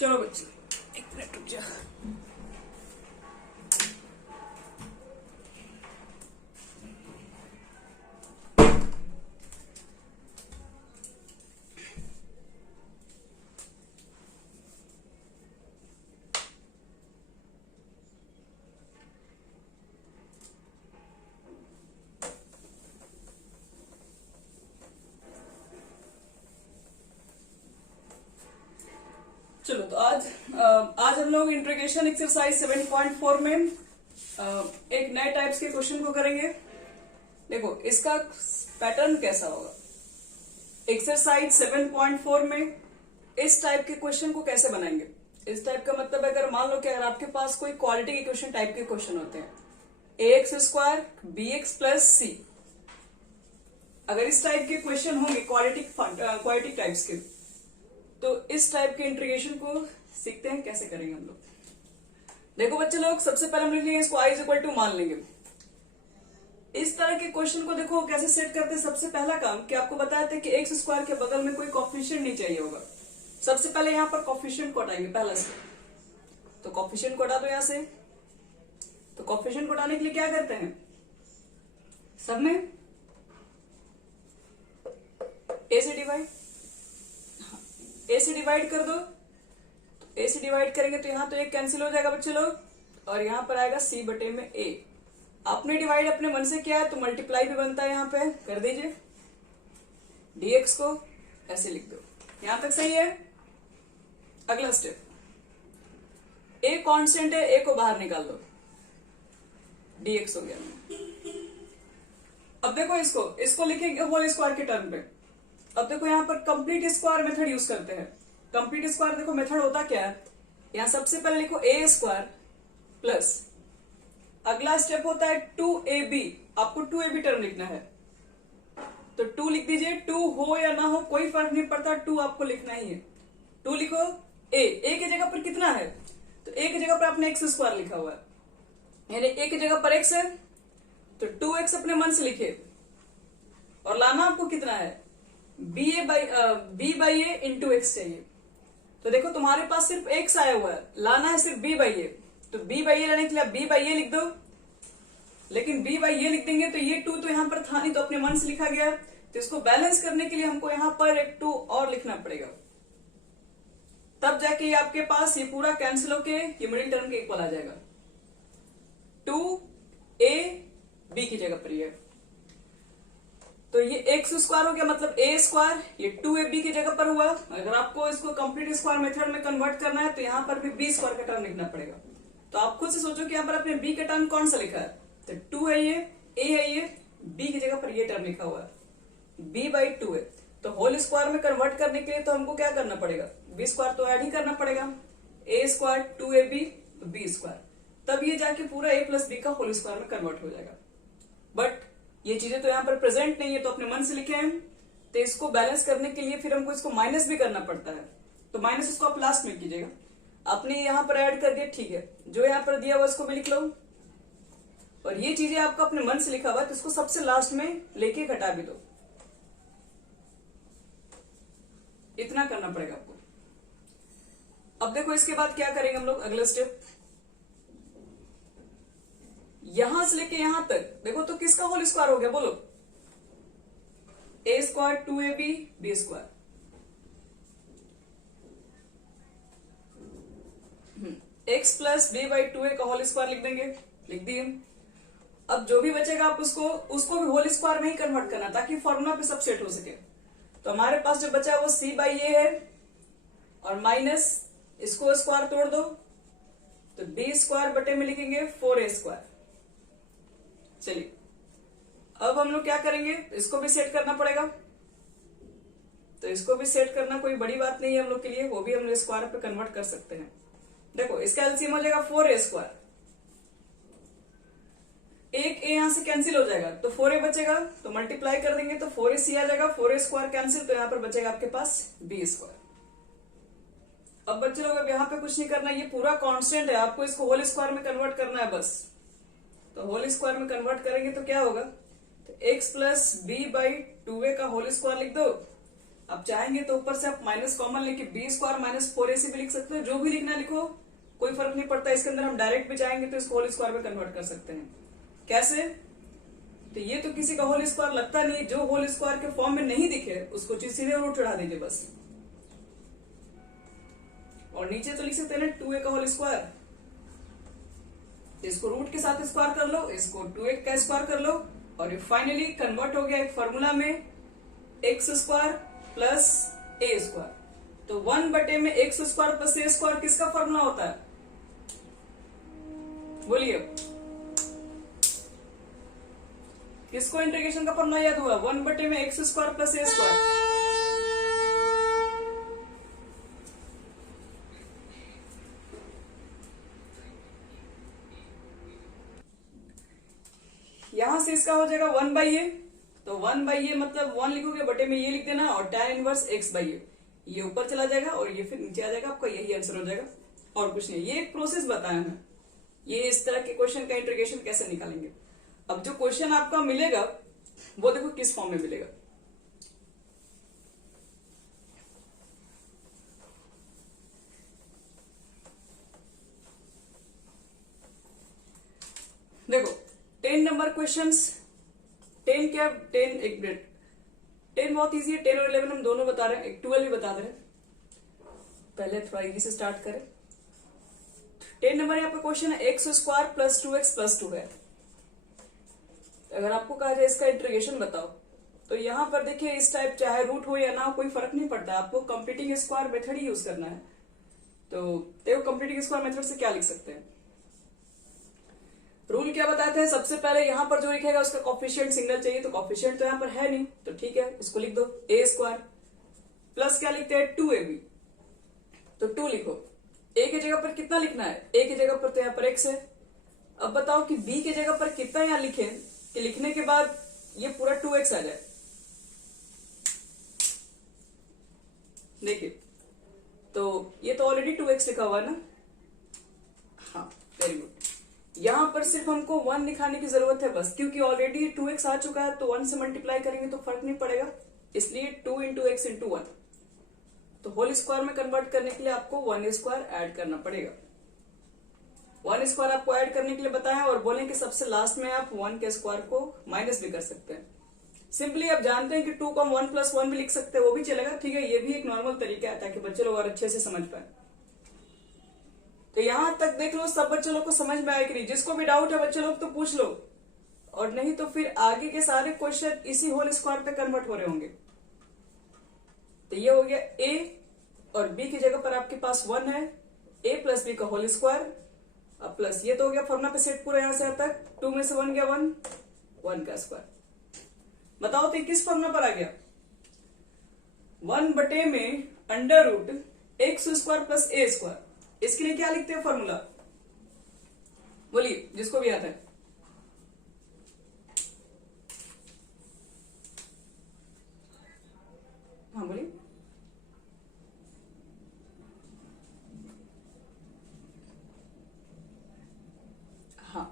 चलो बच्चे एक मिनट रुक जा। चलो तो आज हम लोग इंटीग्रेशन एक्सरसाइज 7.4 में एक नए टाइप्स के क्वेश्चन को करेंगे। देखो इसका पैटर्न कैसा होगा। एक्सरसाइज 7.4 में इस टाइप के क्वेश्चन को कैसे बनाएंगे। इस टाइप का मतलब अगर मान लो कि अगर आपके पास कोई क्वालिटी इक्वेशन टाइप के क्वेश्चन होते हैं ax² bx प्लस सी, अगर इस टाइप के क्वेश्चन होंगे क्वालिटी टाइप्स के, तो इस टाइप के इंटीग्रेशन को सीखते हैं कैसे करेंगे हम लोग। देखो बच्चे लोग, सबसे पहले हम लिख लेंगे इसको i इक्वल टू मान लेंगे। इस तरह के क्वेश्चन को देखो कैसे सेट करते हैं। सबसे पहला काम कि आपको बताया था कि x² के बगल में कोई कोफिशिएंट नहीं चाहिए होगा। सबसे पहले यहां पर कोफिशिएंट को हटाएंगे पहला से, तो कोफिशिएंट को हटा दो यहां से। तो कोफिशिएंट को हटाने के लिए क्या करते हैं, सब में a से डिवाइड कर दो। तो a से डिवाइड करेंगे तो यहां तो एक कैंसिल हो जाएगा बच्चे लोग, और यहां पर आएगा c बटे में a। आपने डिवाइड अपने मन से किया है तो मल्टीप्लाई भी बनता है, यहां पे कर दीजिए। dx को ऐसे लिख दो। यहां तक सही है। अगला स्टेप, a कांस्टेंट है, a को बाहर निकाल दो, dx हो गया। अब देखो इसको लिखेंगे होल स्क्वायर के टर्म पे। अब देखो यहां पर कंप्लीट स्क्वायर मेथड यूज करते हैं। कंप्लीट स्क्वायर देखो मेथड होता क्या है, यहां सबसे पहले लिखो a² प्लस, अगला स्टेप होता है 2ab। आपको 2ab टर्म लिखना है तो 2 लिख दीजिए। 2 हो या ना हो कोई फर्क नहीं पड़ता, 2 आपको लिखना ही है। 2 लिखो। a की जगह पर कितना है, तो a की जगह पर आपने x² लिखा हुआ है, यानी a की जगह पर x है तो 2x अपने मन से लिखे। और लाना आपको कितना है, b by A into x चाहिए। तो देखो तुम्हारे पास सिर्फ x आया हुआ है, लाना है सिर्फ b बाई ए। तो b बाई ए लाने के लिए b बाई ए लिख दो। लेकिन b बाई ए लिख देंगे तो ये 2 तो यहां पर था नहीं, तो अपने मन से लिखा गया। तो इसको बैलेंस करने के लिए हमको यहां पर एक 2 और लिखना पड़ेगा, तब जाके ये आपके पास ये पूरा कैंसिल होके ये मिडिल टर्म के इक्वल आ जाएगा। 2ab की जगह पर ये, तो ये x² हो गया, मतलब a²। ये 2ab की जगह पर हुआ। अगर आपको इसको कंप्लीट स्क्वायर मेथड में कन्वर्ट करना है तो यहां पर भी b² का टर्म लिखना पड़ेगा। तो आप खुद से सोचो कि यहां पर आपने b का टर्म कौन सा लिखा है, तो 2 है ये, a है ये, b की जगह पर ये टर्म लिखा हुआ है, b बाई 2 है। तो होल स्क्वायर में कन्वर्ट करने के लिए तो हमको क्या करना पड़ेगा, b² तो ऐड ही करना पड़ेगा, a² 2ab b², तब ये जाके पूरा a प्लस b का होल स्क्वायर में कन्वर्ट हो जाएगा। बट ये चीजें तो यहाँ पर प्रेजेंट नहीं है, तो अपने मन से लिखे हैं। तो इसको बैलेंस करने के लिए फिर हमको इसको माइनस भी करना पड़ता है, तो माइनस इसको आप लास्ट में कीजिएगा। आपने यहाँ पर ऐड कर दिया, ठीक है, जो यहाँ पर दिया हुआ इसको भी लिख लो। और ये चीजें आपको अपने मन से लिखा हुआ है तो इसको सबसे लास्ट में लेके घटा भी दो। इतना करना पड़ेगा आपको। अब देखो इसके बाद क्या करेंगे हम लोग, अगला स्टेप यहां से लेके यहां तक देखो तो किसका होल स्क्वायर हो गया, बोलो, a² 2ab b²। x plus b by 2a का होल स्क्वायर लिख देंगे, लिख दिए। अब जो भी बचेगा आप उसको भी होल स्क्वायर में ही कन्वर्ट करना, ताकि फॉर्मूला पे सब सेट हो सके। तो हमारे पास जो बचा है वो c बाई a है, और माइनस इसको स्क्वायर तोड़ दो तो b² बटे में लिखेंगे 4a²। चलिए अब हम लोग क्या करेंगे, इसको भी सेट करना पड़ेगा। तो इसको भी सेट करना कोई बड़ी बात नहीं है हम लोग के लिए, वो भी हम लोग स्क्वायर पे कन्वर्ट कर सकते हैं। देखो इसका एलसीएम हो जाएगा 4a²। एक a यहां से कैंसिल हो जाएगा तो 4a बचेगा, तो मल्टीप्लाई कर देंगे तो 4ac आ जाएगा। 4a² कैंसिल, तो यहां पर बचेगा आपके पास b²। अब बच्चे लोग अब यहाँ पे कुछ नहीं करना, ये पूरा कांस्टेंट है, आपको इसको होल स्क्वायर में कन्वर्ट करना है बस। तो होल स्क्वायर में कन्वर्ट करेंगे तो क्या होगा, तो x plus b by 2a का होल स्क्वायर लिख दो। आप चाहेंगे तो ऊपर से आप माइनस कॉमन लेके बी स्क्वायर माइनस 4ac भी लिख सकते हो, जो भी लिखना लिखो, कोई फर्क नहीं पड़ता। इसके अंदर हम डायरेक्ट भी चाहेंगे तो इसको होल स्क्वायर में कन्वर्ट कर सकते हैं। कैसे? तो ये तो किसी का होल स्क्वायर लगता नहीं, जो होल स्क्वायर के फॉर्म में नहीं दिखे उसको सीधे रूट चढ़ा दीजिए बस। और नीचे तो लिख सकते हैं ना 2a का होल स्क्वायर, इसको रूट के साथ स्क्वायर कर लो, इसको 2a का स्क्वायर कर लो, और ये फाइनली कन्वर्ट हो गया एक फॉर्मूला में x square plus a square. तो 1 में x square plus a square किसका फॉर्मूला होता है? बोलिए, किसको इंटीग्रेशन का फॉर्मूला याद हुआ? 1 में x square plus a square. यहां से इसका हो जाएगा 1/a, तो 1/a मतलब 1 लिखोगे, बटे में ये लिख देना, और tan इनवर्स x/a ये ऊपर चला जाएगा और ये फिर नीचे आ जाएगा, आपका यही आंसर हो जाएगा और कुछ नहीं। ये एक प्रोसेस बताया है, ये इस तरह के क्वेश्चन का इंटीग्रेशन कैसे निकालेंगे। अब जो क्वेश्चन आपका मिलेगा वो देखो किस फॉर्म में मिलेगा। देखो 10 नंबर क्वेश्चंस, 10 क्या 10 एक मिनट, 10 बहुत इजी है, 10 और 11 हम दोनों बता रहे हैं, एक 12 भी बता रहे हैं। पहले थोड़ा इजी से स्टार्ट करें। 10 नंबर यहाँ पे क्वेश्चन है x square plus 2x plus 2 है। अगर आपको कहा जाए इसका इंटीग्रेशन बताओ, तो यहाँ पर देखिए इस टाइप चाहे रूट हो या ना हो कोई फर्क नहीं पड़ता, आपको कंप्लीटिंग स्क्वायर मेथड ही यूज करना है। तो देखो कंप्लीटिंग स्क्वायर मेथड से क्या लिख सकते हैं, रूल क्या बताते हैं? सबसे पहले यहाँ पर जो लिखेगा उसका कॉफिशिएंट सिंगल चाहिए, तो कॉफिशिएंट तो यहाँ पर है नहीं, तो ठीक है इसको लिख दो ए स्क्वायर प्लस क्या लिखते हैं 2ab, तो 2 लिखो। ए की जगह पर कितना लिखना है? ए की जगह पर तो यहाँ पर x है। अब बताओ कि बी की जगह पर कितना यहाँ लिखे कि लिखने के बाद ये पूरा 2x आ जाए। देखिए तो ये तो ऑलरेडी 2x लिखा हुआ है ना, हाँ वेरी गुड। यहां पर सिर्फ हमको 1 लिखाने की जरूरत है बस, क्योंकि ऑलरेडी 2x आ चुका है, तो 1 से मल्टीप्लाई करेंगे तो फर्क नहीं पड़ेगा, इसलिए 2 इंटू एक्स इंटू 1। तो होल स्क्वायर में कन्वर्ट करने के लिए आपको 1 स्क्वायर ऐड करना पड़ेगा। 1 स्क्वायर आपको ऐड करने के लिए बताया, और बोले कि सबसे लास्ट में आप 1 के स्क्वायर को माइनस भी कर सकते हैं। सिंपली आप जानते हैं कि 2 को हम 1 + 1 भी लिख सकते हैं, वो भी चलेगा, ठीक है, ये भी एक नॉर्मल तरीका है ताकि बच्चे लोग और अच्छे से समझ पाए। तो यहां तक देख लो, सब बच्चे लोग को समझ में आया कि नहीं? जिसको भी डाउट है बच्चे लोग तो पूछ लो, और नहीं तो फिर आगे के सारे क्वेश्चन इसी होल स्क्वायर पे कन्वर्ट हो रहे होंगे। तो ये हो गया a, और b की जगह पर आपके पास 1 है, a + b का होल स्क्वायर, अब प्लस ये तो हो गया फॉर्मूला पे सेट पूरा यहां से यहां तक, 2 में से 1 गया 1, 1 का स्क्वायर। बताओ तो किस फॉर्मूला पर आ गया? 1 में under root x square plus a square, इसके लिए क्या लिखते हैं फॉर्मूला? बोलिए जिसको भी आता है। हाँ बोलिए। हाँ,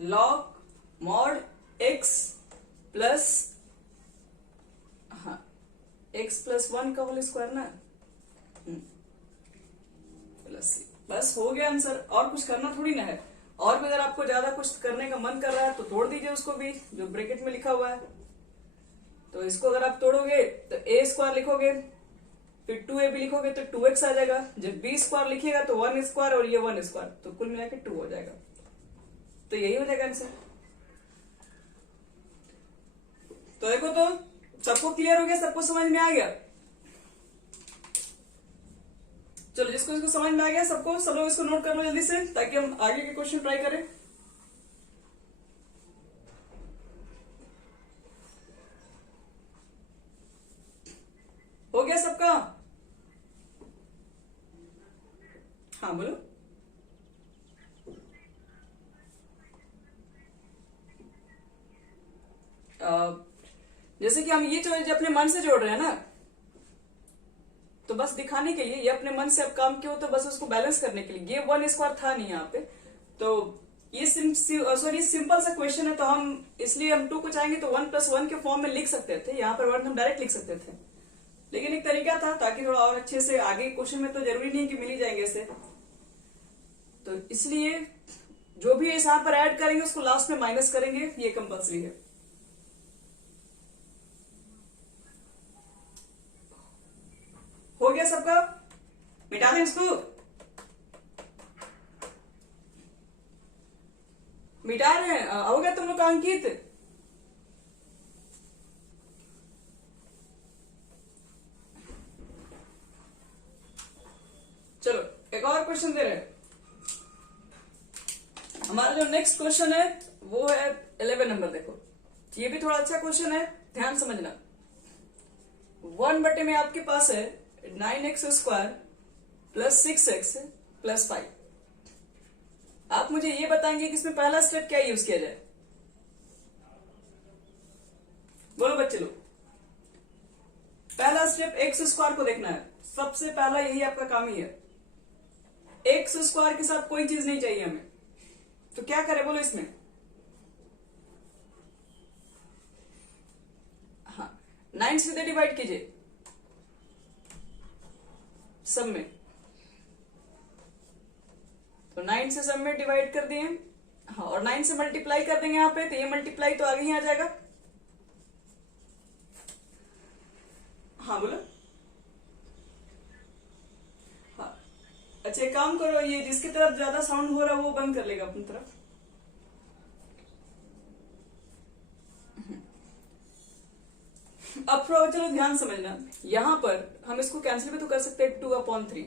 लॉग मॉड एक्स प्लस, हाँ एक्स प्लस 1 का होल स्क्वायर ना, प्लस सी, बस हो गया आंसर। और कुछ करना थोड़ी ना है। और भी अगर आपको ज्यादा कुछ करने का मन कर रहा है तो तोड़ दीजिए उसको भी, जो ब्रैकेट में लिखा हुआ है। तो इसको अगर आप तोड़ोगे तो ए स्क्वायर लिखोगे, फिर 2ab लिखोगे तो 2x आ जाएगा। जब b स्क्वायर लिखिएगा तो 1 स्क्वायर और ये 1 स्क्वायर, तो कुल मिला के 2 हो जाएगा। तो यही हो जाएगा आंसर। तो देखो तो सबको क्लियर हो गया, सबको समझ में आ गया। चलो जिसको इसको समझ में आ गया सबको, सब लोग इसको नोट कर लो जल्दी से, ताकि हम आगे के क्वेश्चन ट्राई करें। हो गया सबका? हाँ बोलो। जैसे कि हम ये जो अपने मन से जोड़ रहे हैं ना, तो बस दिखाने के लिए, ये अपने मन से अब काम क्यों, तो बस उसको बैलेंस करने के लिए। ये 1 स्क्वायर था नहीं यहाँ पे, तो ये सिंपल सा क्वेश्चन है, तो हम इसलिए हम 2 को चाहेंगे तो 1 + 1 के फॉर्म में लिख सकते थे। यहाँ पर 1 हम डायरेक्ट लिख सकते थे, लेकिन एक तरीका था ताकि थोड़ा और अच्छे से आगे क्वेश्चन में तो जरूरी नहीं है कि मिल ही जाएंगे ऐसे, तो इसलिए जो भी इस यहाँ पर ऐड करेंगे उसको लास्ट में माइनस करेंगे, ये कंपल्सरी है। हो गया सबका? मिटा दें इसको? मिटा रहे हैं? हो गया तुम लोग का अंकित? चलो एक और क्वेश्चन दे रहे हैं। हमारा जो नेक्स्ट क्वेश्चन है वो है 11 नंबर। देखो ये भी थोड़ा अच्छा क्वेश्चन है, ध्यान समझना। 1 बटे में आपके पास है 9x² प्लस 6x प्लस 5। आप मुझे ये बताएंगे कि इसमें पहला स्टेप क्या यूज किया जाए? बोलो बच्चे लोग। पहला स्टेप x² को देखना है, सबसे पहला यही आपका काम ही है। x² के साथ कोई चीज नहीं चाहिए हमें, तो क्या करें बोलो इसमें? हाँ 9 से डिवाइड कीजिए सब में, तो 9 से सब में डिवाइड कर दिए। हाँ और 9 से मल्टीप्लाई कर देंगे यहाँ पे, तो ये मल्टीप्लाई तो आगे ही आ जाएगा। हाँ बोलो। हाँ अच्छा एक काम करो, ये जिसकी तरफ ज्यादा साउंड हो रहा है वो बंद कर लेगा अपनी तरफ। अब थोड़ा चलो ध्यान समझना, यहां पर हम इसको कैंसिल भी तो कर सकते हैं 2/3।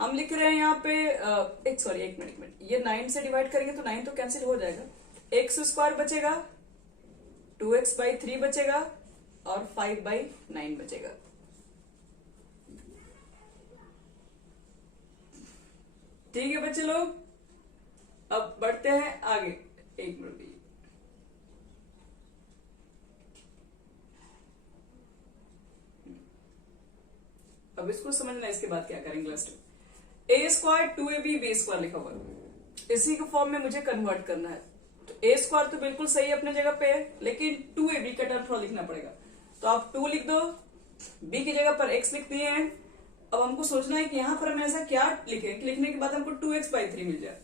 हम लिख रहे हैं यहाँ पे एक मिनट, ये 9 से डिवाइड करेंगे तो 9 तो कैंसिल हो जाएगा, x² बचेगा, 2x/3 बचेगा और 5/9 बचेगा। ठीक है बच्चे लोग, अब बढ़ते हैं आगे। एक मिनट भी, अब इसको समझना, इसके बाद क्या करेंगे लास्ट में। a² 2ab b² लिखा हुआ है, इसी के फॉर्म में मुझे कन्वर्ट करना है। तो a² तो बिल्कुल सही अपने जगह पे है, लेकिन 2ab का टर्म थोड़ा लिखना पड़ेगा, तो आप 2 लिख दो, b की जगह पर x लिख दिए हैं। अब हमको सोचना है कि यहां पर हम ऐसा क्या लिखें कि लिखने के बाद हमको 2x/3 मिल जाए।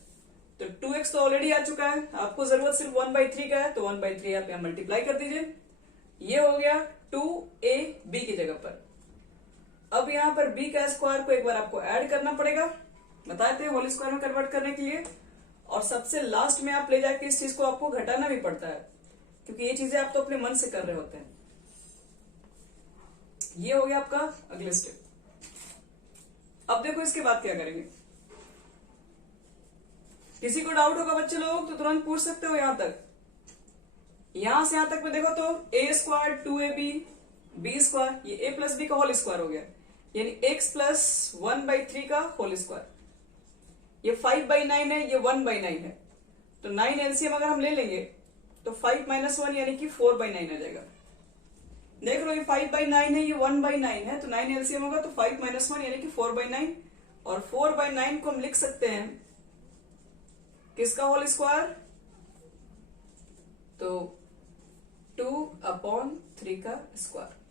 तो 2x तो ऑलरेडी आ चुका है, आपको जरूरत सिर्फ 1/3 का है, तो 1/3 आप यहां मल्टीप्लाई कर दीजिए। ये हो गया 2ab की जगह पर। अब यहाँ पर b का स्क्वायर को एक बार आपको ऐड करना पड़ेगा, बताए थे होल स्क्वायर में कन्वर्ट करने के लिए। और सबसे लास्ट में आप ले जाके इस चीज को आपको घटाना भी पड़ता है, क्योंकि ये चीजें आप तो अपने मन से कर रहे होते हैं। ये हो गया आपका अगले स्टेप। अब देखो इसके बाद क्या करेंगे। किसी को डाउट होगा बच्चे लोग तो तुरंत पूछ सकते हो यहां तक। यहां से यहां तक में देखो तो a² 2ab b², ये a प्लस बी का होल स्क्वायर हो गया, यानी x प्लस 1/3 का होल स्क्वायर। ये 5/9 है, ये 1/9 है, तो 9 एलसीएम अगर हम ले लेंगे तो 5 - 1 यानी कि 4/9 आ जाएगा। देख लो ये 5/9 है, ये 1/9 है, तो 9 एलसीएम होगा तो 5 - 1 यानी कि 4/9। और 4/9 को हम लिख सकते हैं किसका होल स्क्वायर, तो 2/3 का स्क्वायर।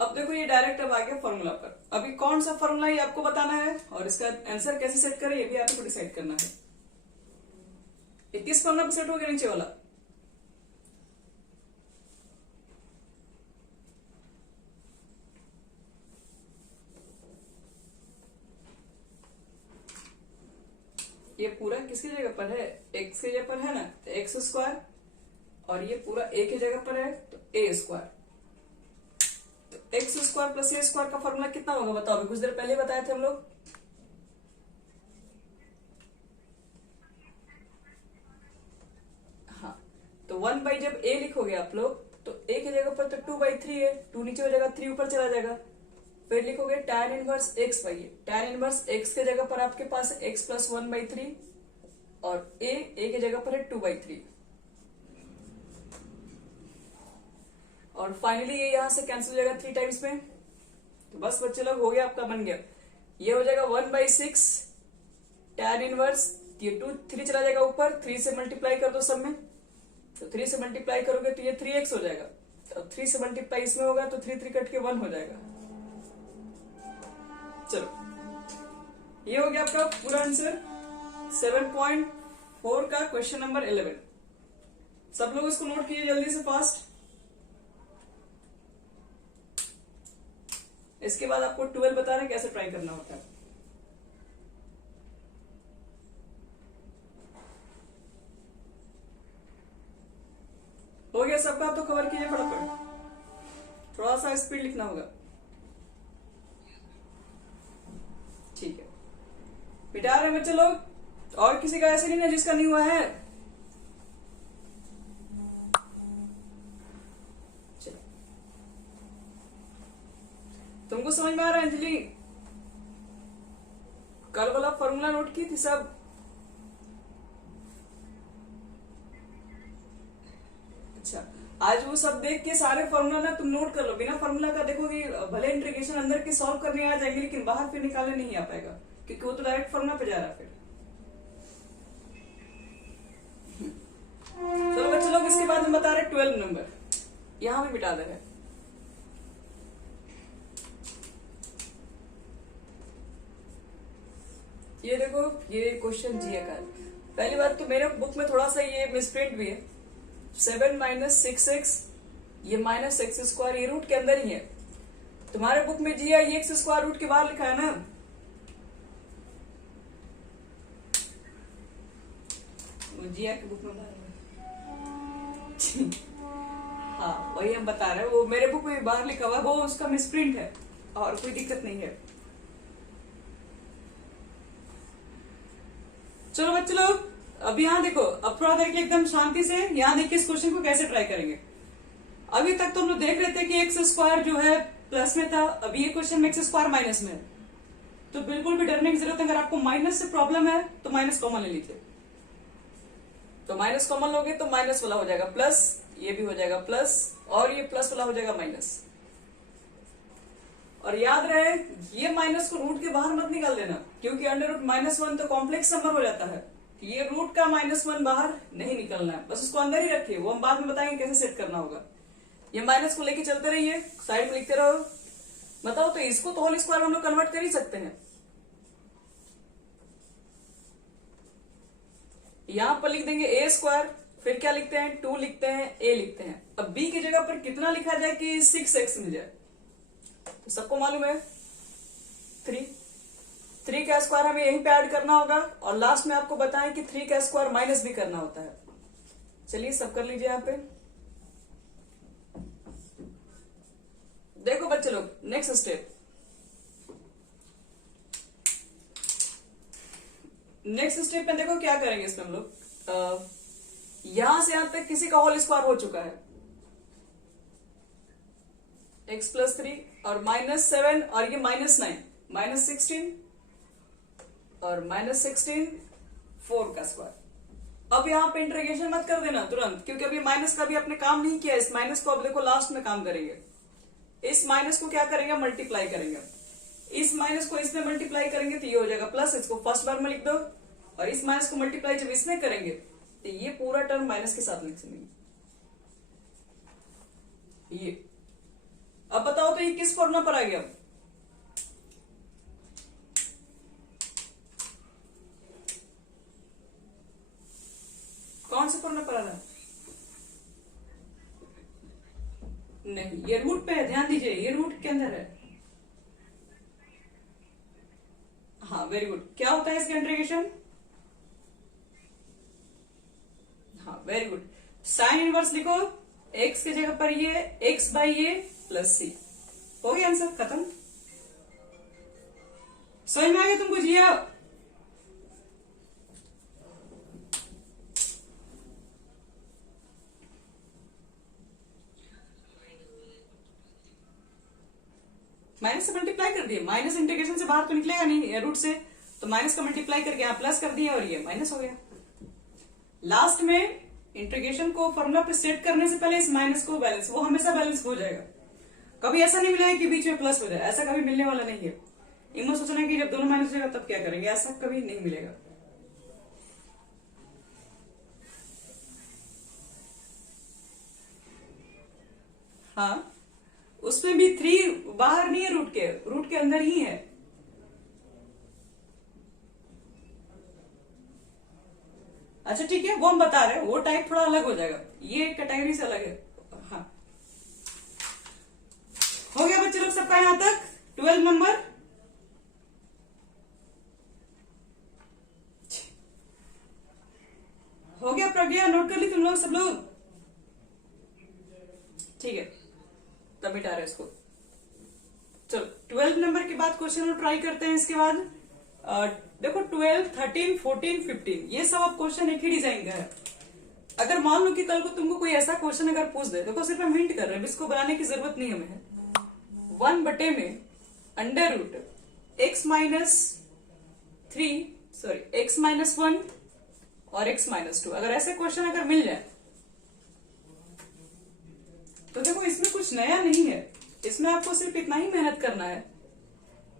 अब देखो ये डायरेक्ट अब आ गया फॉर्मूला पर। अभी कौन सा फॉर्मूला ये आपको बताना है और इसका आंसर कैसे सेट करें ये भी आपको डिसाइड करना है। ये किस फॉर्मूला पर सेट हो गया नीचे वाला? ये पूरा किसकी जगह पर है? x की जगह पर है ना, तो x², और ये पूरा a की जगह पर है तो a²। x² प्लस a² का फॉर्मूला कितना होगा बताओ? अभी कुछ देर पहले बताए थे हम लोग। हाँ तो 1 जब a लिखोगे आप लोग तो a की जगह पर तो 2/3 है, 2 नीचे हो जाएगा, 3 ऊपर चला जाएगा। फिर लिखोगे tan inverse x by A, tan inverse x के जगह पर आपके पास x प्लस 1/3 और a की जगह पर है 2/3। और फाइनली ये यहां से कैंसिल हो जाएगा 3 टाइम्स में, तो बस बच्चे लोग हो गया, आपका बन गया। ये हो जाएगा 1/6 tan इनवर्स, ये 3 चला जाएगा ऊपर, 3 से मल्टीप्लाई कर दो सब में, तो 3 से मल्टीप्लाई करोगे तो ये 3x हो जाएगा। अब 3 से मल्टीप्लाई इसमें होगा तो 3 3 कट के 1 हो जाएगा। चलो ये हो गया आपका पूरा आंसर 7.4 का क्वेश्चन नंबर 11। सब लोग इसको नोट कीजिए जल्दी से फास्ट। इसके बाद आपको 12 बता रहे हैं कैसे ट्राई करना होता है। हो गया सबका? आप तो कवर कीजिए फटाफट, थोड़ा सा स्पीड लिखना होगा। ठीक है, मिटा रहे बच्चे लोग। और किसी का ऐसे नहीं है जिसका नहीं हुआ है? चलो, तुमको समझ में आ रहा है अंजलि? कल वाला फॉर्मूला नोट की थी सब? अच्छा, आज वो सब देख के सारे फॉर्मूला ना तुम नोट कर लो। बिना फॉर्मूला का देखोगे भले इंटीग्रेशन अंदर के सॉल्व करने आ जाएंगे लेकिन बाहर फिर निकालने नहीं आ पाएगा, क्योंकि वो तो डायरेक्ट फॉर्मूला पे जा रहा है फिर। चलो बच्चे लोग, इसके बाद हम बता रहे 12 नंबर, यहां भी मिटा दे रहे। ये देखो, ये क्वेश्चन जीए का है। पहली बात तो मेरे बुक में थोड़ा सा ये मिसप्रिंट भी है। 7 माइनस 6x, ये माइनस एक्स स्क्वायर, ये रूट के अंदर ही है। तुम्हारे बुक में जी ये एक्स स्क्वायर रूट के बाहर लिखा है ना? जिया की बुक में हाँ वही हम बता रहे हैं, वो मेरे बुक में बाहर लिखा हुआ है, वो उसका मिसप्रिंट है और कोई दिक्कत नहीं है। चलो बच्चे लोग, अब यहाँ देखो, अब थोड़ा देर के एकदम शांति से यहाँ देखिए इस क्वेश्चन को कैसे ट्राई करेंगे। अभी तक तो हम लोग देख रहे थे कि एक्स स्क्वायर जो है प्लस में था, अब ये क्वेश्चन में एक्स स्क्वायर माइनस में है, तो बिल्कुल भी डरने की जरूरत है। अगर आपको माइनस से प्रॉब्लम है तो माइनस कॉमन ले लीजिए। तो माइनस कॉमन लोगे तो माइनस वाला हो जाएगा प्लस, ये भी हो जाएगा प्लस, और ये प्लस वाला हो जाएगा माइनस। और याद रहे ये माइनस को रूट के बाहर मत निकाल देना, क्योंकि अंडर रूट -1 तो कॉम्प्लेक्स नंबर हो जाता है। ये रूट का -1 बाहर नहीं निकलना है, बस उसको अंदर ही रखिए। वो हम बाद में बताएंगे कैसे सेट करना होगा। ये माइनस को लेके चलते रहिए, साइड में लिखते रहो। बताओ तो इसको तो होल स्क्वायर हम लोग कन्वर्ट कर ही सकते हैं। यहां पर लिख देंगे ए स्क्वायर, फिर क्या लिखते हैं 2 लिखते हैं, ए लिखते हैं। अब बी की जगह पर कितना लिखा जाए कि 6x मिल जाए? तो सबको मालूम है 3 का स्क्वायर हमें यहीं पे ऐड करना होगा, और लास्ट में आपको बताएं कि 3 का स्क्वायर माइनस भी करना होता है। चलिए सब कर लीजिए यहां पे। देखो बच्चे लोग, नेक्स्ट स्टेप, में देखो क्या करेंगे। इसमें हम लोग यहां से यहां तक किसी का होल स्क्वायर हो चुका है, x + 3 और -7 और ये -9, -16 और -16 4 का स्क्वायर। अब यहां पे इंटीग्रेशन मत कर देना तुरंत, क्योंकि अभी माइनस का भी अपने काम नहीं किया। इस माइनस को अब देखो लास्ट में काम करेंगे। इस माइनस को क्या करेंगे? मल्टीप्लाई करेंगे। इस माइनस को इसमें मल्टीप्लाई करेंगे तो ये हो जाएगा प्लस, इसको फर्स्ट बार में लिख दो। और इस माइनस को मल्टीप्लाई जब इसमें करेंगे तो ये पूरा टर्म माइनस के साथ लिख देंगे। ये अब बताओ तो ये किस फॉर्मूला पर आ गया? कौन से फॉर्मूला पर आ रहा है? नहीं, ये रूट पे है, ध्यान दीजिए, ये रूट के अंदर है। हाँ वेरी गुड। क्या होता है इसका इंटीग्रेशन? हाँ वेरी गुड। साइन इनवर्स लिखो, x की जगह पर ये x/a + c। हो गया आंसर, खत्म। समझ में आ गया तुमको? जिया माइनस से मल्टीप्लाई कर दिए, माइनस इंटीग्रेशन से बाहर तो निकलेगा नहीं रूट से, तो माइनस का मल्टीप्लाई करके यहाँ प्लस कर दिए और ये माइनस हो गया। लास्ट में इंटीग्रेशन को फॉर्मूला पे सेट करने से पहले इस माइनस को बैलेंस, वो हमेशा बैलेंस हो जाएगा। कभी ऐसा नहीं मिलेगा कि बीच में प्लस हो जाए, ऐसा कभी मिलने वाला नहीं है। इनको सोचना है कि जब दोनों माइनस हो जाएगा तब क्या करेंगे, ऐसा कभी नहीं मिलेगा। हाँ, उसमें भी 3 बाहर नहीं है, रूट के अंदर ही है। अच्छा ठीक है, वो हम बता रहे हैं, वो टाइप थोड़ा अलग हो जाएगा, ये कैटेगरी से अलग है। हाँ, हो गया बच्चे लोग सबका यहां तक 12 नंबर। हो गया प्रज्ञा, नोट कर ली तुम लोग सब लोग? ठीक है, तब मिटा रहे इसको। चलो 12 नंबर के बाद क्वेश्चन ट्राई करते हैं। इसके बाद देखो 12, 13, 14, 15 ये सब अब क्वेश्चन एक ही डिजाइन का है। अगर मान लो कि कल को तुमको कोई ऐसा क्वेश्चन अगर पूछ दे, देखो सिर्फ हम हिंट कर रहे हैं, इसको बनाने की जरूरत नहीं हमें। 1 बटे में under root x minus 3 sorry x minus 1 और x माइनस 2 अगर ऐसे क्वेश्चन अगर मिल जाए तो देखो इसमें कुछ नया नहीं है। इसमें आपको सिर्फ इतना ही मेहनत करना है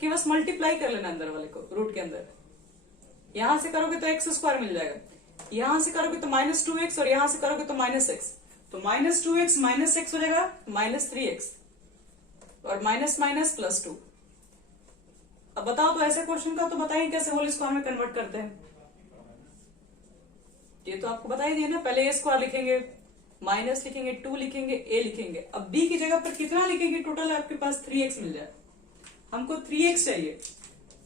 कि बस मल्टीप्लाई कर लेना अंदर वाले को रूट के अंदर। यहां से करोगे तो एक्स स्क्वायर मिल जाएगा, यहां से करोगे तो -2x और यहां से करोगे तो -x, तो -2x माइनस एक्स हो जाएगा -3x और माइनस माइनस +2। अब बताओ तो ऐसे क्वेश्चन का तो बताइए कैसे होल स्क्वायर में कन्वर्ट करते हैं। ये तो आपको बता ही दिया ना, पहले ए स्क्वायर लिखेंगे, माइनस लिखेंगे, 2 लिखेंगे, a लिखेंगे। अब b की जगह पर कितना लिखेंगे? टोटल आपके पास 3x मिल जाए। हमको 3x चाहिए,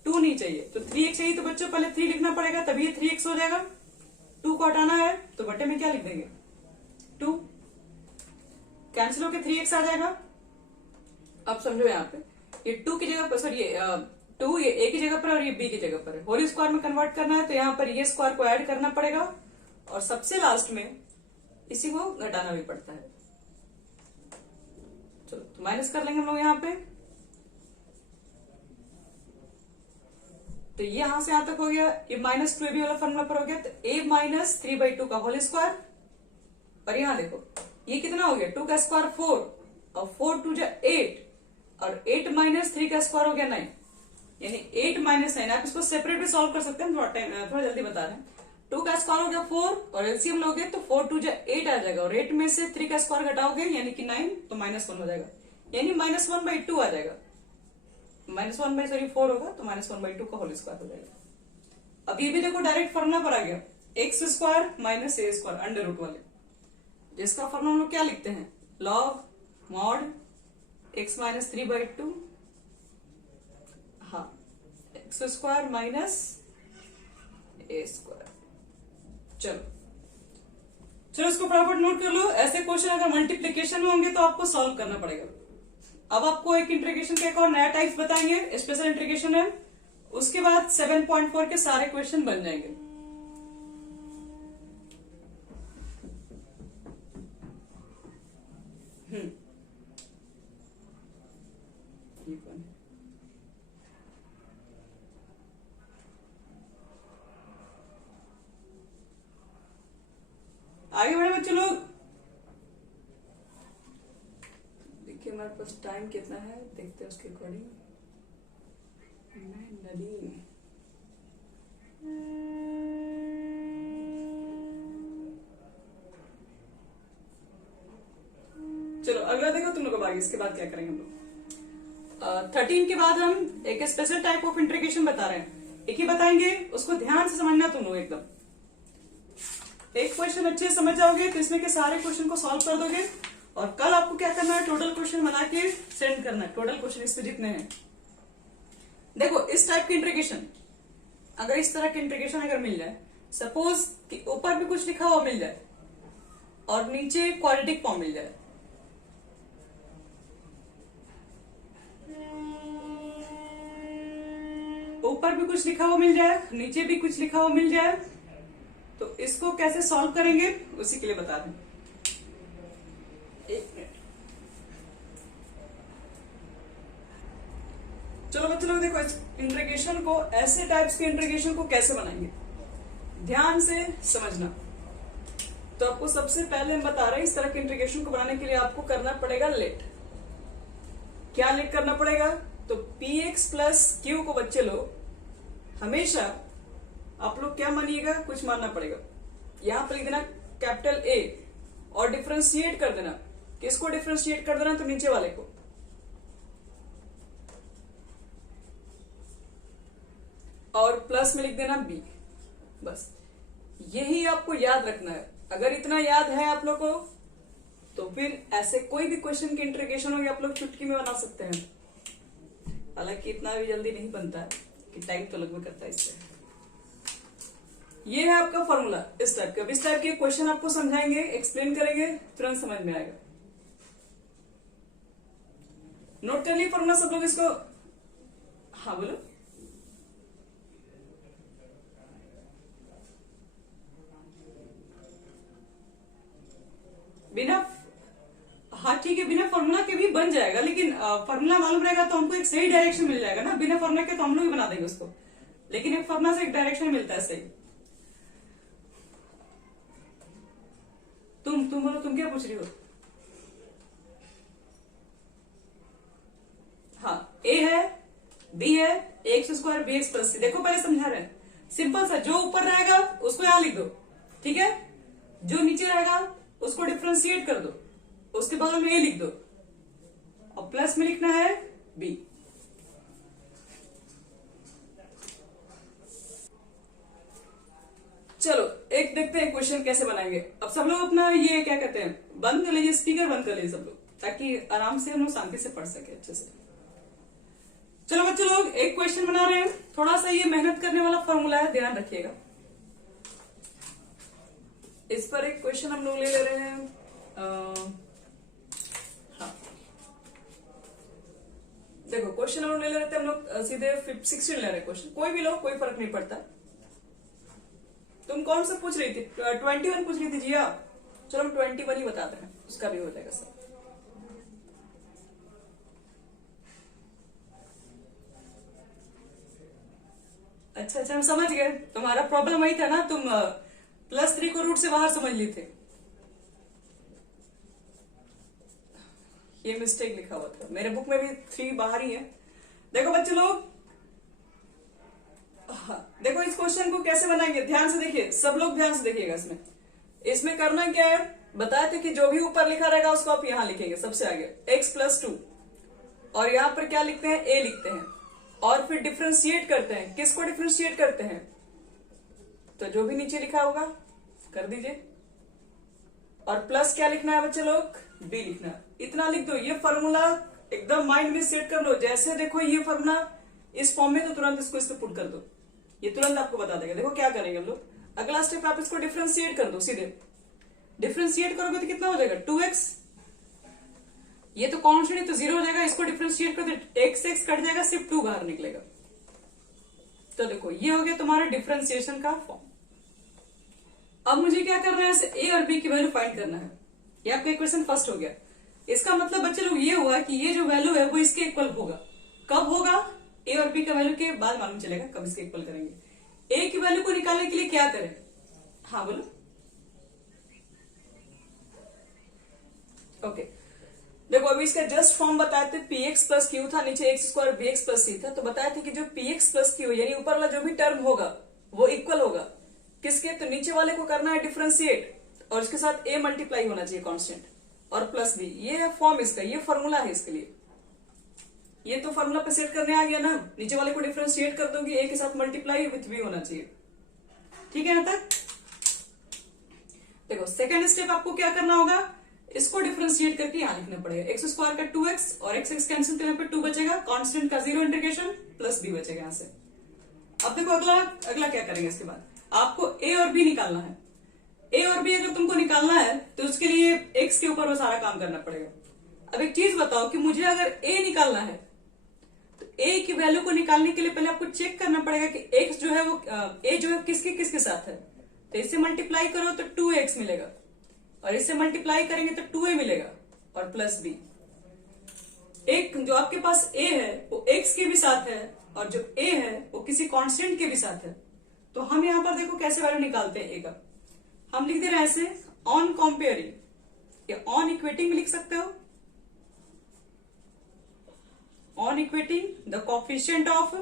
2 नहीं चाहिए। तो 3x चाहिए तो बच्चों पहले 3 लिखना पड़ेगा, तभी 3x हो जाएगा। 2 को हटाना है तो बटे में क्या लिख देंगे? 2 कैंसिल होकर 3x आ जाएगा। अब समझो यहाँ पे ये 2 की जगह पर सॉरी ये 2 ये a की जगह पर और ये b की जगह पर है। होल स्क्वायर में कन्वर्ट करना है तो यहाँ पर ये स्क्वायर को ऐड करना पड़ेगा और सबसे लास्ट में इसी को घटाना भी पड़ता है। चलो तो माइनस कर लेंगे हम लोग यहाँ पे। तो ये यहां से यहां तक हो गया, ये -2 भी वाला फॉर्मूला पर हो गया। तो a माइनस 3/2 का होल स्क्वायर और यहां देखो ये कितना हो गया? 2 का स्क्वायर 4 और 4 2 जा 8 और 8 माइनस 3 का स्क्वायर हो गया 9, यानी 8 माइनस 9। आप इसको सेपरेट भी सॉल्व कर सकते हैं, थोड़ा जल्दी बता रहे हैं। 2 का स्क्वायर हो गया 4 और एलसीएम लोगे तो 4 2 जा 8 आ जाएगा और 8 में से 3 का स्क्वायर घटाओगे यानी कि 9 तो -1 हो जाएगा, यानी -1/2 आ जाएगा। -1/4 होगा तो -1/2 का होल स्क्वायर हो जाएगा। अब ये भी देखो डायरेक्ट फॉर्मूला पर आ गया, एक्स स्क्वायर माइनस ए स्क्वायर अंडर रूट वाले, जिसका फॉर्मूला हम लोग क्या लिखते हैं? लॉग मॉड x माइनस 3/2 हाँ एक्स स्क्वायर माइनस ए स्क्वायर। चलो इसको फटाफट नोट कर लो। ऐसे क्वेश्चन अगर मल्टीप्लीकेशन में होंगे तो आपको सॉल्व करना पड़ेगा। अब आपको एक इंटीग्रेशन का एक और नया टाइप बताएंगे, स्पेशल इंटीग्रेशन है। उसके बाद 7.4 के सारे क्वेश्चन बन जाएंगे। आगे बढ़े बच्चे लोग। देखिए हमारे पास टाइम कितना है, देखते हैं उसके अकॉर्डिंग। नदी चलो अगला देखो तुम लोग आगे। इसके बाद क्या करेंगे हम लोग? 13 के बाद हम एक स्पेशल टाइप ऑफ इंटीग्रेशन बता रहे हैं। एक ही बताएंगे, उसको ध्यान से समझना तुम लोग एकदम। एक क्वेश्चन अच्छे से समझ जाओगे तो इसमें के सारे क्वेश्चन को सॉल्व कर दोगे और कल आपको क्या करना है? टोटल क्वेश्चन बना के सेंड करना है। टोटल क्वेश्चन इसमें जितने हैं, देखो इस टाइप की इंटीग्रेशन, अगर इस तरह की इंटीग्रेशन अगर मिल जाए, सपोज कि ऊपर भी कुछ लिखा हुआ मिल जाए और नीचे क्वाड्रेटिक फॉर्म मिल जाए, ऊपर भी कुछ लिखा हुआ मिल जाए, नीचे भी कुछ लिखा हुआ मिल जाए, तो इसको कैसे सॉल्व करेंगे उसी के लिए बता रहे हैं। एक मिनट। चलो बच्चों लोग देखो इस इंटीग्रेशन को, ऐसे टाइप्स के इंटीग्रेशन को कैसे बनाएंगे, ध्यान से समझना। तो आपको सबसे पहले हम बता रहे हैं, इस तरह के इंटीग्रेशन को बनाने के लिए आपको करना पड़ेगा लेट। क्या लेट करना पड़ेगा? तो px प्लस क्यू को बच्चे लोग हमेशा आप लोग क्या मानिएगा, कुछ मानना पड़ेगा। यहां पर लिख देना कैपिटल A और डिफरेंशिएट कर देना किसको डिफ्रेंशिएट कर देना, तो नीचे वाले को, और प्लस में लिख देना बी। बस यही आपको याद रखना है। अगर इतना याद है आप लोग को तो फिर ऐसे कोई भी क्वेश्चन की इंट्रीगेशन होगी आप लोग चुटकी में बना सकते हैं। हालांकि इतना भी जल्दी नहीं बनता है कि टाइम तो लगभग करता है इससे। ये है आपका फॉर्मूला इस टाइप का। इस टाइप के क्वेश्चन आपको समझाएंगे, एक्सप्लेन करेंगे, तुरंत समझ में आएगा। नोट कर लिए फॉर्मूला सब लोग इसको? हाँ बोलो। बिना, हाँ ठीक है, बिना फॉर्मूला के भी बन जाएगा, लेकिन फॉर्मूला मालूम रहेगा तो हमको एक सही डायरेक्शन मिल जाएगा ना। बिना फॉर्मूला के तो हम लोग ही बना देंगे उसको, लेकिन एक फॉर्मूला से एक डायरेक्शन मिलता है सही। तुम बोलो, तुम क्या पूछ रही हो? हाँ, ए है, बी है, x square b x plus c. देखो पहले समझा रहे हैं, सिंपल सा। जो ऊपर रहेगा उसको यहां लिख दो, ठीक है। जो नीचे रहेगा उसको डिफ्रेंशिएट कर दो, उसके बगल में ए लिख दो, और प्लस में लिखना है बी। चलो एक देखते हैं क्वेश्चन कैसे बनाएंगे। अब सब लोग अपना ये क्या कहते हैं बंद कर लीजिए, स्पीकर बंद कर लीजिए सब लोग, ताकि आराम से हम लोग शांति से पढ़ सके अच्छे से। चलो बच्चे लोग एक क्वेश्चन बना रहे हैं, थोड़ा सा ये मेहनत करने वाला फॉर्मूला है, ध्यान रखिएगा। इस पर एक क्वेश्चन हम लोग ले रहे हैं। हाँ देखो, क्वेश्चन हम लोग ले रहे थे, हम लोग सीधे 16 ले रहे हैं क्वेश्चन। कोई भी लो, कोई फर्क नहीं पड़ता। तुम कौन सा पूछ रही थी? 21 पूछ रही थी जिया। चलो हम 21 ही बताते हैं, उसका भी हो जाएगा सब। अच्छा हम समझ गए। तुम्हारा प्रॉब्लम वही था ना, तुम +3 को रूट से बाहर समझ ली थे। ये मिस्टेक लिखा हुआ था मेरे बुक में भी, 3 बाहर ही है। देखो बच्चे लोग, देखो इस क्वेश्चन को कैसे बनाएंगे, ध्यान से देखिए, सब लोग ध्यान से देखिएगा। इसमें करना क्या है, बताए थे कि जो भी ऊपर लिखा रहेगा उसको आप यहां लिखेंगे सबसे आगे, x+2, और यहां पर क्या लिखते हैं, a लिखते हैं, और फिर डिफ्रेंशिएट करते हैं। किसको डिफ्रेंशिएट करते हैं, तो जो भी नीचे लिखा होगा कर दीजिए, और प्लस क्या लिखना है बच्चे लोग, b लिखना है। इतना लिख दो। ये फॉर्मूला एकदम माइंड में सेट कर लो। जैसे देखो ये फॉर्मूला इस फॉर्म में, तो तुरंत इसको इस पे पुट कर दो, ये तुरंत आपको बता देगा। देखो क्या करेंगे हम लोग, अगला स्टेप आप इसको डिफ्रेंशिएट कर दो। सीधे डिफ्रेंशिएट करोगे तो कितना हो जाएगा, 2x। ये तो कॉन्स्टेंट है तो 0 हो जाएगा। इसको डिफ्रेंशिएट कर दो, x कट जाएगा, सिर्फ 2 बाहर निकलेगा। तो देखो ये हो गया तुम्हारा डिफ्रेंशिएशन का फॉर्म। अब मुझे क्या करना है, a और b की वैल्यू फाइंड करना है। ये आपका इक्वेशन फर्स्ट हो गया। इसका मतलब बच्चे लोग ये हुआ कि ये जो वैल्यू है वो इसके इक्वल होगा। कब होगा, a और b का वैल्यू के बाद मालूम चलेगा कब इसके इक्वल करेंगे। a की वैल्यू को निकालने के लिए क्या करें, हाँ बोलो। ओके देखो, अभी इसका जस्ट फॉर्म बताए थे, px प्लस क्यू था, नीचे x² bx प्लस c था। तो बताए थे कि जो px प्लस क्यू यानी ऊपर वाला जो भी टर्म होगा वो इक्वल होगा किसके, तो नीचे वाले को करना है डिफ्रेंशिएट, और इसके साथ a मल्टीप्लाई होना चाहिए कांस्टेंट, और प्लस b। ये है फॉर्म इसका, ये फॉर्मूला है इसके लिए। ये तो फॉर्मूला पे सेट करने आ गया ना, नीचे वाले को डिफ्रेंशिएट कर दोगे, a के साथ मल्टीप्लाई विथ b होना चाहिए। ठीक है यहां तक। देखो सेकंड स्टेप आपको क्या करना होगा, इसको डिफ्रेंशिएट करके यहां लिखना पड़ेगा। x² का 2x और x कैंसिल तो यहाँ पे 2 बचेगा, कांस्टेंट का 0 इंटीग्रेशन प्लस b बचेगा यहां से। अब देखो अगला क्या करेंगे, इसके बाद आपको a और b निकालना है। a और b अगर तुमको निकालना है तो उसके लिए x के ऊपर वो सारा काम करना पड़ेगा। अब एक चीज बताओ कि मुझे अगर a निकालना है तो a की वैल्यू को निकालने के लिए पहले आपको चेक करना पड़ेगा कि x जो है वो a जो है किसके साथ है। तो इससे मल्टीप्लाई करो तो 2x मिलेगा, और इससे मल्टीप्लाई करेंगे तो 2a मिलेगा, और प्लस b। एक जो आपके पास a है वो x के भी साथ है, और जो a है वो किसी कांस्टेंट के भी साथ है। तो हम यहां पर देखो कैसे वैल्यू निकालते हैं a का। हम लिख दे रहे हैं ऐसे, ऑन कंपेयरिंग या ऑन इक्वेटिंग भी लिख सकते हो, on equating the coefficient of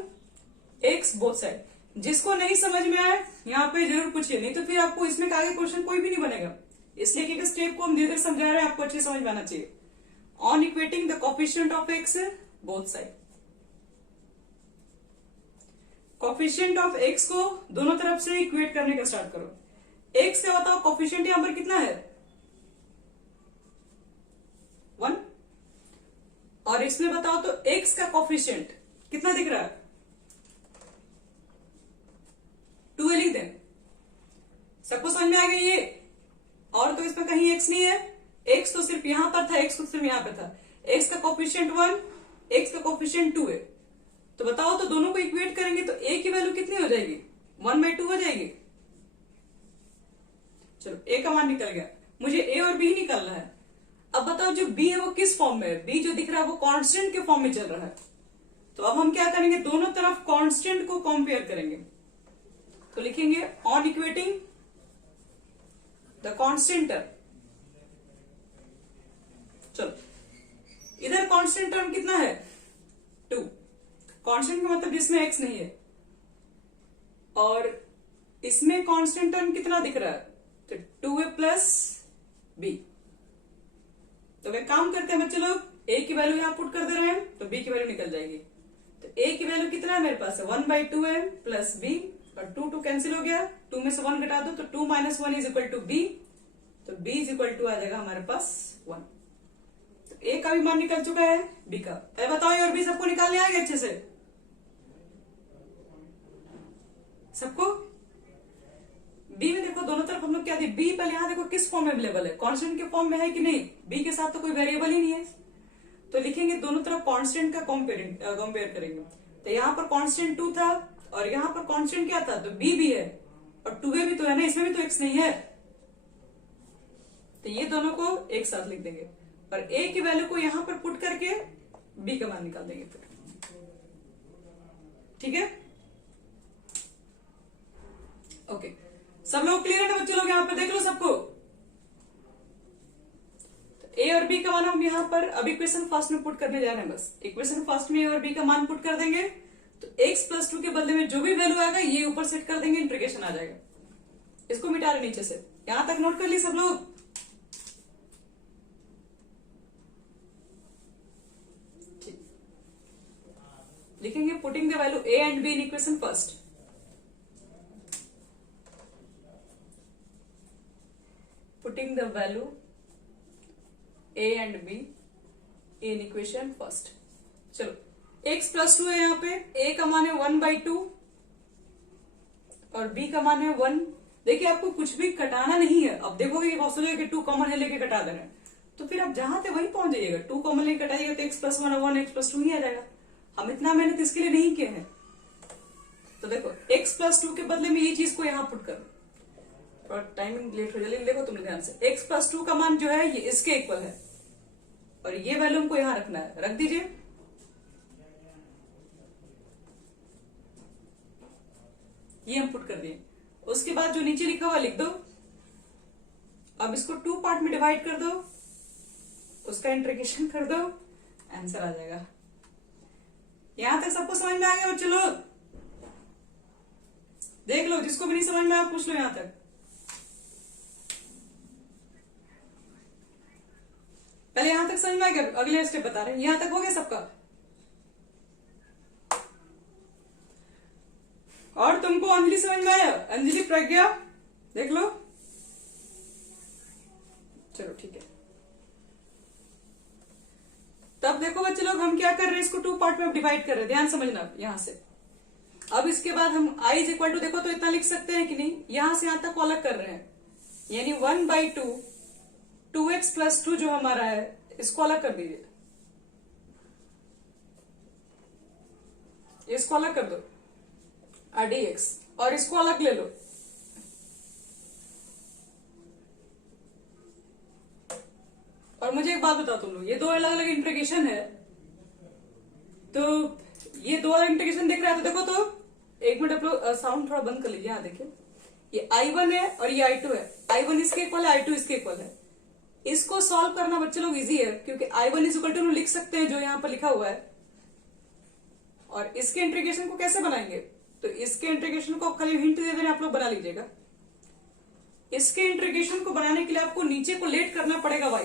x both side. जिसको नहीं समझ में आए यहाँ पे जरूर पूछिए, नहीं तो फिर आपको इसमें आगे क्वेश्चन कोई भी नहीं बनेगा। इसलिए कि स्टेप को हम धीरे धीरे समझा रहे हैं, आपको अच्छे समझ में आना चाहिए। On equating the coefficient of x both side, coefficient of x को दोनों तरफ से इक्वेट करने का स्टार्ट करो। एक्स का बताओ कोफिशिएंट यहां पर कितना है 1, और इसमें बताओ तो एक्स का कोफिशिएंट कितना दिख रहा है 2 लिख दें। सबको समझ में आ गया ये? और तो इसमें कहीं एक्स नहीं है, एक्स तो सिर्फ यहां पर था, एक्स तो सिर्फ यहां पे था। एक्स का कोफिशिएंट 1, एक्स का कोफिशिएंट 2 है। तो बताओ तो दोनों को इक्वेट करेंगे तो ए की वैल्यू कितनी हो जाएगी 1/2 हो जाएगी। चलो ए का मान निकल गया, मुझे ए और बी निकालना है। अब बताओ जो बी है वो किस फॉर्म में है, बी जो दिख रहा है वो कांस्टेंट के फॉर्म में चल रहा है। तो अब हम क्या करेंगे, दोनों तरफ कांस्टेंट को कंपेयर करेंगे। तो लिखेंगे on equating the constant term. चलो इधर कांस्टेंट टर्म कितना है 2, कांस्टेंट का मतलब जिसमें एक्स नहीं है, और इसमें कांस्टेंट टर्म कितना दिख रहा है तो 2a प्लस बी। तो वे काम करते हैं बच्चे लोग, a की वैल्यू यहां पुट कर दे रहे हैं तो b की वैल्यू निकल जाएगी। तो a की वैल्यू कितना है मेरे पास है 1/2a प्लस b, और 2 कैंसिल हो गया, 2 में से 1 घटा दो तो 2 - 1 इज इक्वल टू b, तो b इज इक्वल टू आ जाएगा हमारे पास 1। तो a का भी मान निकल चुका है, b का। अरे बताओ और b सबको निकालने आएगा अच्छे से सबको? बी में देखो दोनों तरफ हम लोग क्या थे, बी पहले यहां देखो किस फॉर्म में अवेलेबल है, कांस्टेंट के फॉर्म में है कि नहीं, बी के साथ तो कोई वेरिएबल ही नहीं है। तो लिखेंगे दोनों तरफ कांस्टेंट का कंपेयर करेंगे। तो यहाँ पर कांस्टेंट 2 था और यहाँ पर कांस्टेंट क्या था, तो बी भी है और 2a भी तो है ना, इसमें भी तो एक्स नहीं है। तो ये दोनों को एक साथ लिख देंगे और a की वैल्यू को यहां पर पुट करके b का मान निकाल देंगे फिर। ठीक है, ओके सब लोग क्लियर है ना बच्चे लोग? यहां पर देख लो सबको। तो a और b का मान हम यहां पर अब इक्वेशन फर्स्ट में पुट करने जा रहे हैं। बस इक्वेशन फर्स्ट में a और b का मान पुट कर देंगे तो x + 2 के बदले में जो भी वैल्यू आएगा ये ऊपर सेट कर देंगे, इंटीग्रेशन आ जाएगा। इसको मिटा रहे नीचे से, यहां तक नोट कर ली सब लोग? लिखेंगे putting the value a and b in equation first. Putting the value a and b in equation first. चलो x + 2 है, यहाँ पे a का मान है 1/2 और b का मान है 1। देखिए आपको कुछ भी कटाना नहीं है। अब देखोगे ये बहुत सोचेगा कि 2 कॉमन है लेके कटा दे रहे हैं, तो फिर आप जहां थे वहीं पहुंच जाइएगा। 2 कॉमन लेके कटाइएगा तो x + 1 1 x + 2 ही आ जाएगा। हम इतना मेहनत इसके लिए नहीं किए हैं। तो देखो x + 2 के बदले में ये चीज को यहां पुट करो, थोड़ा टाइमिंग लेट हो जाएगी। देखो तुम ध्यान से, x + 2 का मान जो है ये इसके इक्वल है और ये वैल्यू हमको यहां रखना है, रख दीजिए। ये हम पुट कर दिए। उसके बाद जो नीचे लिखा हुआ लिख दो। अब इसको 2 पार्ट में डिवाइड कर दो, उसका इंटीग्रेशन कर दो, आंसर आ जाएगा। यहां तक सबको समझ में आ गया बच्चों लोग? देख लो, जिसको भी नहीं समझ में आया पूछ लो। यहां तक पहले यहां तक समझ में आ गया, अगले स्टेप बता रहे हैं। यहां तक हो गया सबका? और तुमको अंजलि समझ में आया? अंजलि, प्रज्ञा, देख लो। चलो ठीक है। तब देखो बच्चे लोग हम क्या कर रहे हैं, इसको 2 पार्ट में डिवाइड कर रहे हैं, ध्यान समझना यहां से। अब इसके बाद हम i = देखो तो इतना लिख सकते हैं कि नहीं, यहां से यहां तक को अलग कर रहे हैं, यानी 1/2 2x + 2 जो हमारा है इसको अलग कर दीजिए, इसको अलग कर दो dx, और इसको अलग ले लो। और मुझे एक बात बताओ तुम लोग, ये 2 अलग अलग इंटीग्रेशन है, तो ये 2 अलग इंटीग्रेशन दिख रहा है। तो देखो तो एक मिनट आप लोग साउंड थोड़ा बंद कर लीजिए। यहां देखिए, ये I1 है और ये I2 है। I1 इसके इक्वल है, I2 इसके इक्वल है। इसको सॉल्व करना बच्चे लोग इजी है, क्योंकि I1 = लिख सकते हैं जो यहां पर लिखा हुआ है। और इसके इंटीग्रेशन को कैसे बनाएंगे, तो इसके इंटीग्रेशन को खाली हिंट दे देना, आप लोग बना लीजिएगा। इसके इंटीग्रेशन को बनाने के लिए आपको नीचे को लेट करना पड़ेगा y,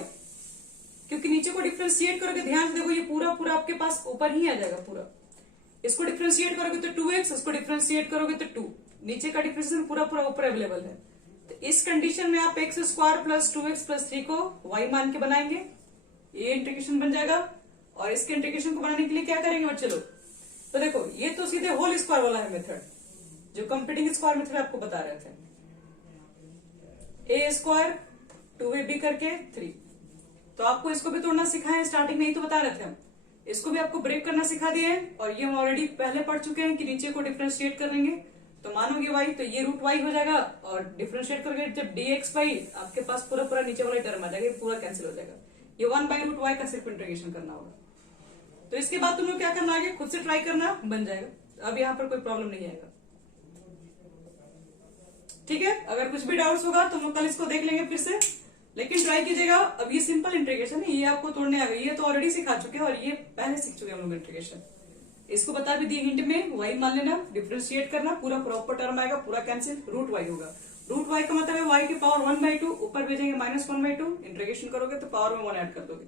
क्योंकि नीचे को डिफ्रेंशिएट करोगे, ध्यान से देखो ये पूरा पूरा आपके पास ऊपर ही आ जाएगा पूरा। इसको डिफ्रेंशिएट करोगे तो 2x, इसको डिफ्रेंशिएट करोगे तो 2, नीचे का डिफ्रेंशिएशन पूरा पूरा ऊपर अवेलेबल है। तो इस कंडीशन में आप x square plus 2x plus 3 को y मान के बनाएंगे, ये इंटीग्रेशन बन जाएगा। और इसके इंटीग्रेशन को बनाने के लिए क्या करेंगे बच्चे लोग, तो देखो ये तो सीधे होल स्क्वायर वाला है मेथड, जो कंप्लीटिंग स्क्वायर मेथड आपको बता रहे थे, a स्क्वायर 2ab करके 3। तो आपको इसको भी तोड़ना सिखाए स्टार्टिंग में ही तो बता रहे थे हम, इसको भी आपको ब्रेक करना सिखा दिए हैं। और ये हम ऑलरेडी पहले पढ़ चुके हैं कि नीचे को डिफ्रेंशिएट करेंगे तो मानोगे y, तो ये रूट y हो जाएगा। और डिफ्रेंशिएट करोगे जब dx बाई, आपके पास पूरा पूरा नीचे वाला टर्म आ जाएगा, पूरा कैंसिल हो जाएगा। ये 1/√y का सिर्फ इंटीग्रेशन करना होगा। तो इसके बाद तुम लोग क्या करना आगे, खुद से ट्राई करना, बन जाएगा। अब यहाँ पर कोई प्रॉब्लम नहीं आएगा, ठीक है। अगर कुछ भी डाउट्स होगा तो हम लोग कल इसको देख लेंगे फिर से, लेकिन ट्राई कीजिएगा। अब ये सिंपल इंटीग्रेशन है, ये आपको तोड़ने आ गई, ये तो ऑलरेडी सिखा चुके हैं और ये पहले सीख चुके हैं हम लोग इंटीग्रेशन। इसको बता भी दी हिंट में, y मान लेना, डिफ्रेंशिएट करना, पूरा प्रॉपर टर्म आएगा, पूरा कैंसिल, रूट y होगा। रूट y का मतलब है y की पावर 1/2, ऊपर भेजेंगे -1/2, इंटीग्रेशन करोगे तो पावर में 1 ऐड कर दोगे।